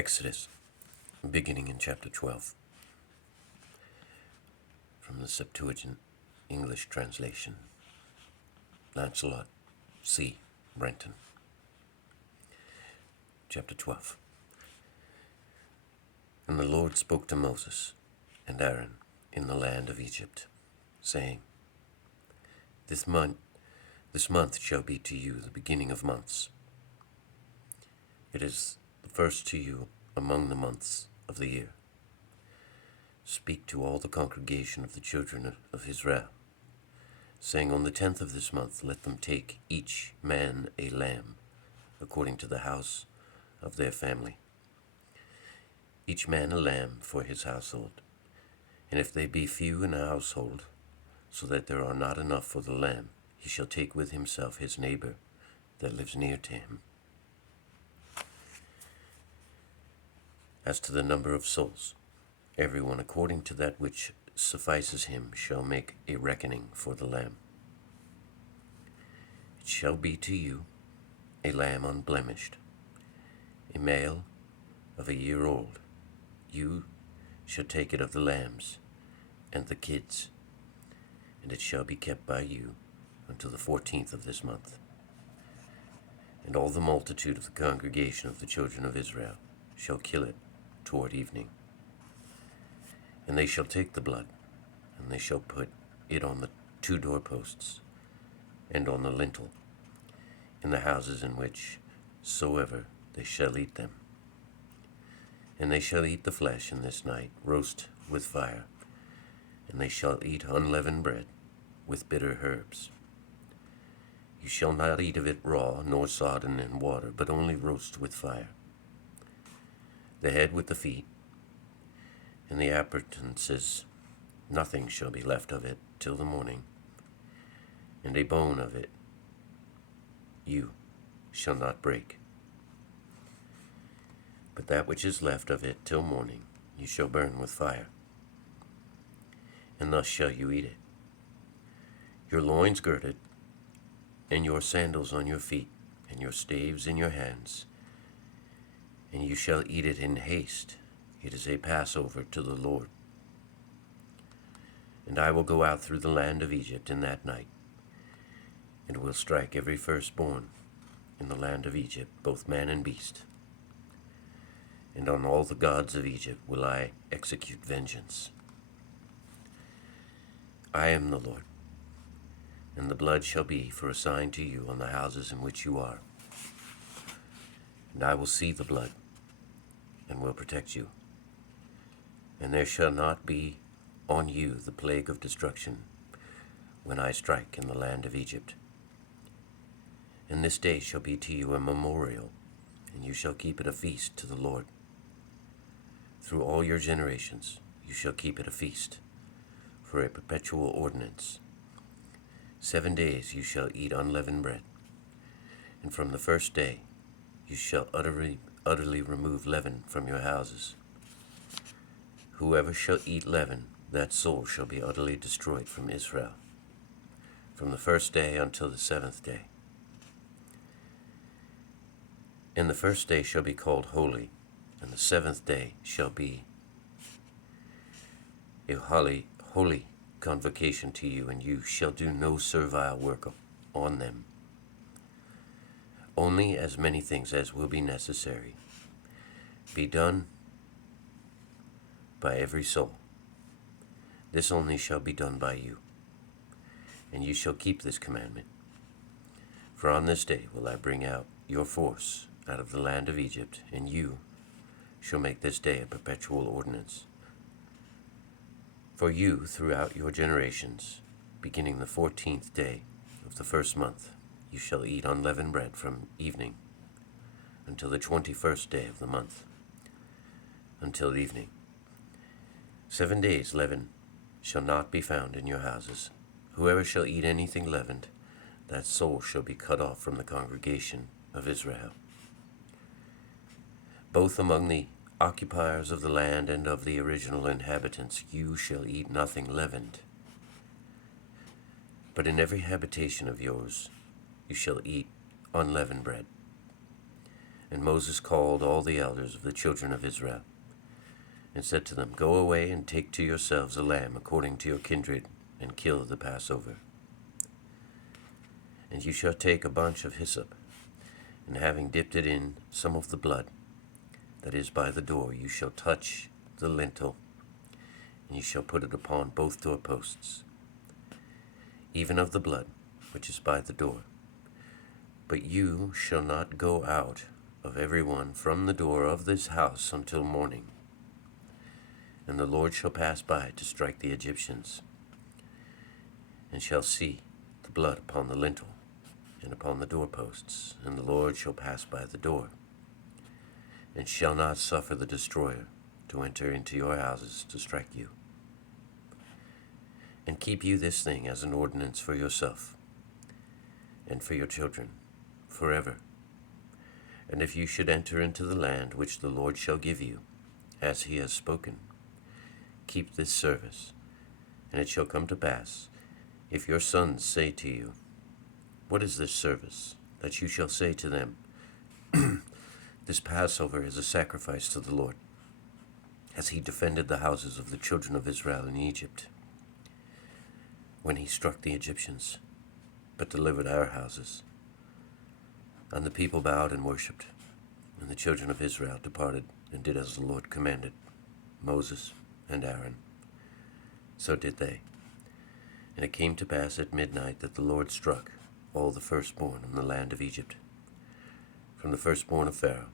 Exodus, beginning in chapter 12, from the Septuagint English translation. Lancelot, C. Brenton. Chapter 12. And the Lord spoke to Moses and Aaron in the land of Egypt, saying, This month shall be to you the beginning of months. It is the first to you among the months of the year. Speak to all the congregation of the children of Israel, saying, On the 10th of this month let them take each man a lamb, according to the house of their family. Each man a lamb for his household. And if they be few in a household, so that there are not enough for the lamb, he shall take with himself his neighbor that lives near to him. As to the number of souls, everyone according to that which suffices him shall make a reckoning for the lamb. It shall be to you a lamb unblemished, a male of a year old. You shall take it of the lambs and the kids, and it shall be kept by you until the 14th of this month. And all the multitude of the congregation of the children of Israel shall kill it toward evening. And they shall take the blood, and they shall put it on the 2 doorposts, and on the lintel, in the houses in which soever they shall eat them. And they shall eat the flesh in this night, roast with fire, and they shall eat unleavened bread with bitter herbs. You shall not eat of it raw, nor sodden in water, but only roast with fire. The head with the feet, and the appurtenances, nothing shall be left of it till the morning, and a bone of it you shall not break. But that which is left of it till morning you shall burn with fire, and thus shall you eat it. Your loins girded, and your sandals on your feet, and your staves in your hands, and you shall eat it in haste. It is a Passover to the Lord. And I will go out through the land of Egypt in that night, and will strike every firstborn in the land of Egypt, both man and beast. And on all the gods of Egypt will I execute vengeance. I am the Lord, and the blood shall be for a sign to you on the houses in which you are. And I will see the blood, and will protect you. And there shall not be on you the plague of destruction when I strike in the land of Egypt. And this day shall be to you a memorial, and you shall keep it a feast to the Lord. Through all your generations you shall keep it a feast, for a perpetual ordinance. 7 days you shall eat unleavened bread, and from the first day you shall utterly remove leaven from your houses. Whoever shall eat leaven, that soul shall be utterly destroyed from Israel, from the first day until the 7th day. And the first day shall be called holy, and the 7th day shall be a holy convocation to you, and you shall do no servile work on them. Only as many things as will be necessary be done by every soul. This only shall be done by you, and you shall keep this commandment. For on this day will I bring out your force out of the land of Egypt, and you shall make this day a perpetual ordinance. For you throughout your generations, beginning the 14th day of the first month, you shall eat unleavened bread from evening until the 21st day of the month, until evening. 7 days leaven shall not be found in your houses. Whoever shall eat anything leavened, that soul shall be cut off from the congregation of Israel. Both among the occupiers of the land and of the original inhabitants, you shall eat nothing leavened. But in every habitation of yours you shall eat unleavened bread. And Moses called all the elders of the children of Israel, and said to them, Go away and take to yourselves a lamb according to your kindred, and kill the Passover. And you shall take a bunch of hyssop, and having dipped it in some of the blood that is by the door, you shall touch the lintel, and you shall put it upon both doorposts, even of the blood which is by the door. But you shall not go out of every one from the door of this house until morning. And the Lord shall pass by to strike the Egyptians, and shall see the blood upon the lintel and upon the doorposts, and the Lord shall pass by the door, and shall not suffer the destroyer to enter into your houses to strike you. And keep you this thing as an ordinance for yourself and for your children forever. And if you should enter into the land which the Lord shall give you, as he has spoken, keep this service. And it shall come to pass, if your sons say to you, What is this service? That you shall say to them, This Passover is a sacrifice to the Lord, as he defended the houses of the children of Israel in Egypt, when he struck the Egyptians, but delivered our houses. And the people bowed and worshipped, and the children of Israel departed and did as the Lord commanded Moses and Aaron. So did they. And it came to pass at midnight that the Lord struck all the firstborn in the land of Egypt, from the firstborn of Pharaoh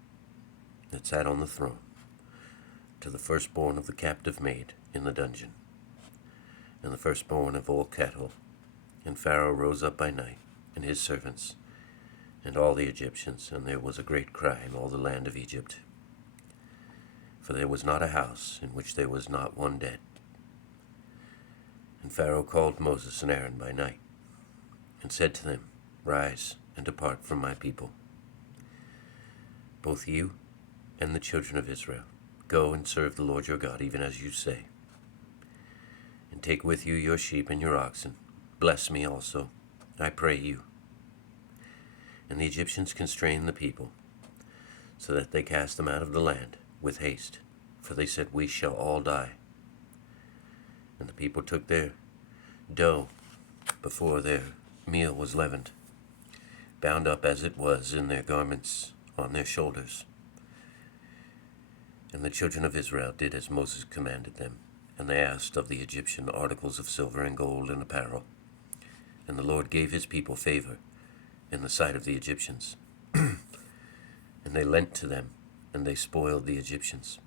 that sat on the throne, to the firstborn of the captive maid in the dungeon, and the firstborn of all cattle. And Pharaoh rose up by night, and his servants, and all the Egyptians, and there was a great cry in all the land of Egypt. For there was not a house in which there was not one dead. And Pharaoh called Moses and Aaron by night, and said to them, Rise and depart from my people, both you and the children of Israel. Go and serve the Lord your God, even as you say. And take with you your sheep and your oxen. Bless me also, I pray you. And the Egyptians constrained the people, so that they cast them out of the land with haste, for they said, We shall all die. And the people took their dough before their meal was leavened, bound up as it was in their garments on their shoulders. And the children of Israel did as Moses commanded them, and they asked of the Egyptian articles of silver and gold and apparel. And the Lord gave his people favor in the sight of the Egyptians. And they lent to them, and they spoiled the Egyptians.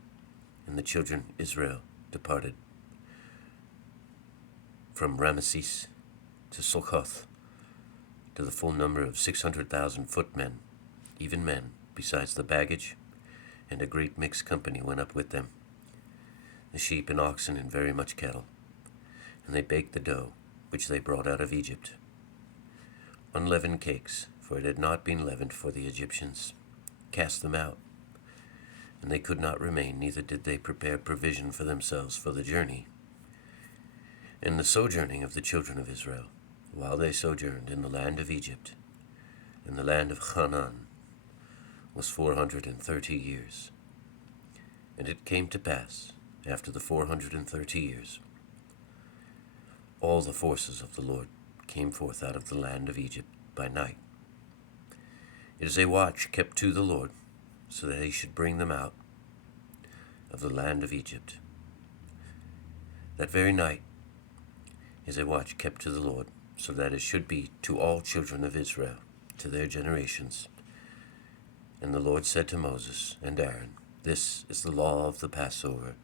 And the children of Israel departed from Ramesses to Succoth, to the full number of 600,000 footmen, even men, besides the baggage, and a great mixed company went up with them, the sheep and oxen and very much cattle. And they baked the dough, which they brought out of Egypt, unleavened cakes, for it had not been leavened for the Egyptians, cast them out. And they could not remain, neither did they prepare provision for themselves for the journey. And the sojourning of the children of Israel, while they sojourned in the land of Egypt, in the land of Canaan, was 430 years. And it came to pass, after the 430 years, all the forces of the Lord came forth out of the land of Egypt by night. It is a watch kept to the Lord, so that he should bring them out of the land of Egypt. That very night is a watch kept to the Lord, so that it should be to all children of Israel, to their generations. And the Lord said to Moses and Aaron, This is the law of the Passover.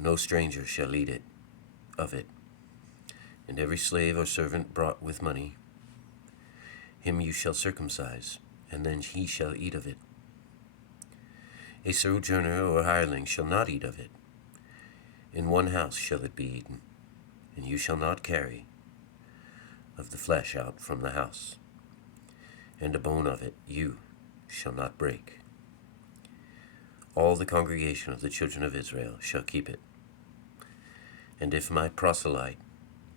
No stranger shall eat it, of it. And every slave or servant brought with money, him you shall circumcise, and then he shall eat of it. A sojourner or hireling shall not eat of it. In one house shall it be eaten, and you shall not carry of the flesh out from the house, and a bone of it you shall not break. All the congregation of the children of Israel shall keep it. And if my proselyte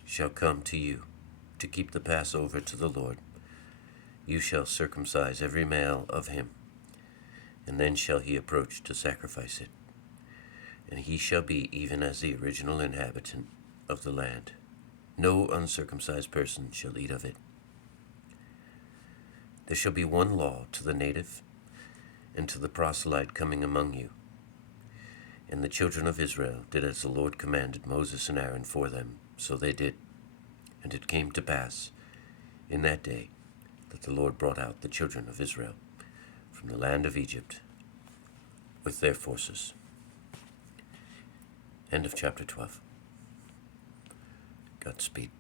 shall come to you to keep the Passover to the Lord, you shall circumcise every male of him, and then shall he approach to sacrifice it. And he shall be even as the original inhabitant of the land. No uncircumcised person shall eat of it. There shall be one law to the native and to the proselyte coming among you. And the children of Israel did as the Lord commanded Moses and Aaron for them, so they did. And it came to pass in that day that the Lord brought out the children of Israel from the land of Egypt with their forces. End of chapter 12. Godspeed.